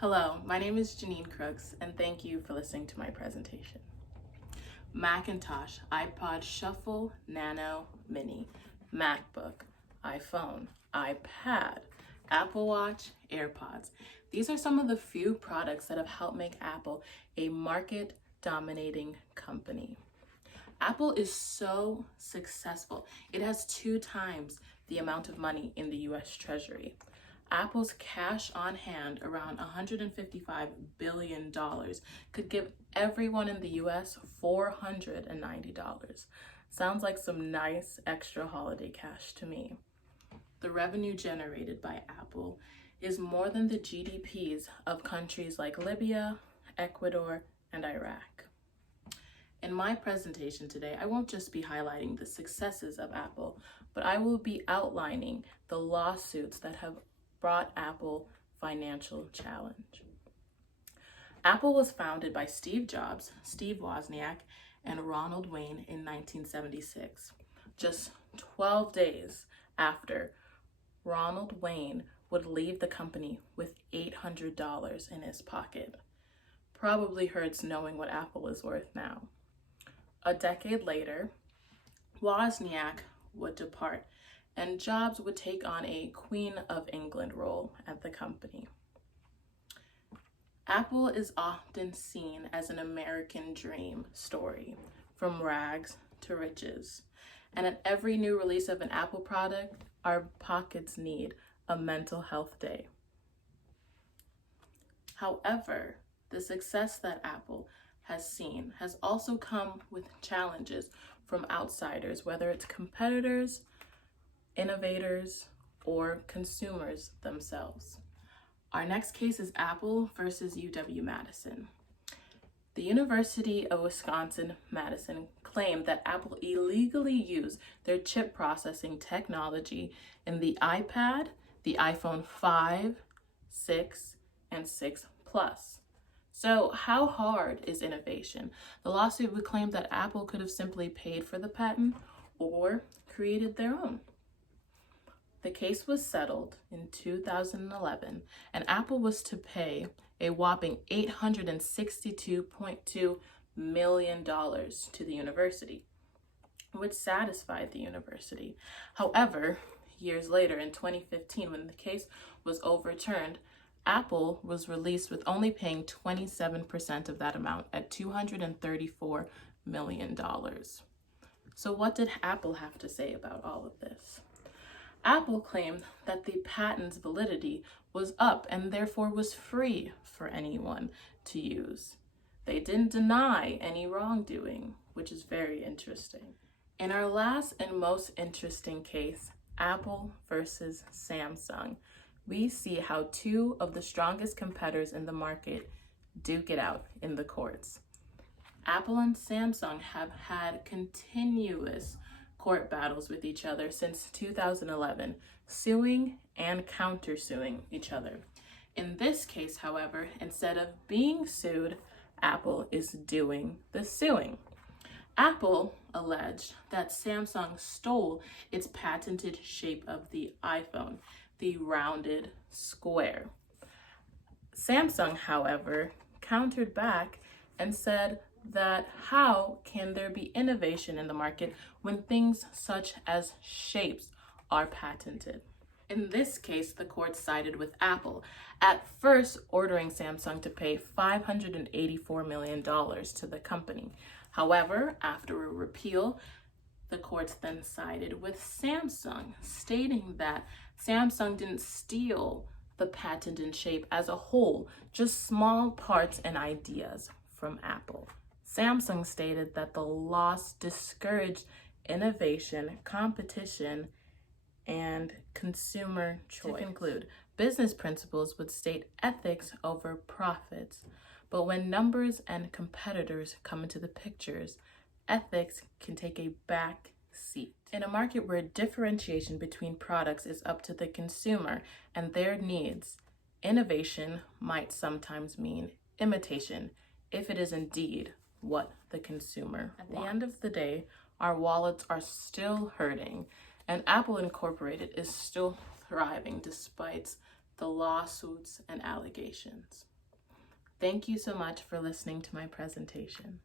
Hello, my name is Janine Crooks, and thank you for listening to my presentation. Macintosh, iPod Shuffle, Nano, Mini, MacBook, iPhone, iPad, Apple Watch, AirPods. These are some of the few products that have helped make Apple a market-dominating company. Apple is so successful. It has 2 times the amount of money in the US Treasury. Apple's cash on hand, around $155 billion, could give everyone in the US $490. Sounds like some nice extra holiday cash to me. The revenue generated by Apple is more than the GDPs of countries like Libya, Ecuador, and Iraq. In my presentation today, I won't just be highlighting the successes of Apple, but I will be outlining the lawsuits that have brought Apple financial challenge. Apple was founded by Steve Jobs, Steve Wozniak, and Ronald Wayne in 1976, just 12 days after Ronald Wayne would leave the company with $800 in his pocket. Probably hurts knowing what Apple is worth now. A decade later, Wozniak would depart, and Jobs would take on a Queen of England role at the company. Apple is often seen as an American dream story, from rags to riches. And at every new release of an Apple product, our pockets need a mental health day. However, the success that Apple has seen has also come with challenges from outsiders, whether it's competitors, innovators, or consumers themselves. Our next case is Apple versus UW-Madison. The University of Wisconsin-Madison claimed that Apple illegally used their chip processing technology in the iPad, the iPhone 5, 6, and 6 Plus. So how hard is innovation? The lawsuit would claim that Apple could have simply paid for the patent or created their own. The case was settled in 2011, and Apple was to pay a whopping $862.2 million to the university, which satisfied the university. However, years later, in 2015, when the case was overturned, Apple was released with only paying 27% of that amount at $234 million. So what did Apple have to say about all of this? Apple claimed that the patent's validity was up and therefore was free for anyone to use. They didn't deny any wrongdoing, which is very interesting. In our last and most interesting case, Apple versus Samsung, we see how 2 of the strongest competitors in the market duke it out in the courts. Apple and Samsung have had continuous court battles with each other since 2011, suing and countersuing each other. In this case, however, instead of being sued, Apple is doing the suing. Apple alleged that Samsung stole its patented shape of the iPhone, the rounded square. Samsung, however, countered back and said that how can there be innovation in the market when things such as shapes are patented? In this case, the court sided with Apple, at first ordering Samsung to pay $584 million to the company. However, after a repeal, the courts then sided with Samsung, stating that Samsung didn't steal the patent and shape as a whole, just small parts and ideas from Apple. Samsung stated that the loss discouraged innovation, competition, and consumer choice. To conclude, business principles would state ethics over profits, but when numbers and competitors come into the pictures, ethics can take a back seat. In a market where differentiation between products is up to the consumer and their needs, innovation might sometimes mean imitation, if it is indeed what the consumer wants. At the end of the day, our wallets are still hurting, and Apple Incorporated is still thriving despite the lawsuits and allegations. Thank you so much for listening to my presentation.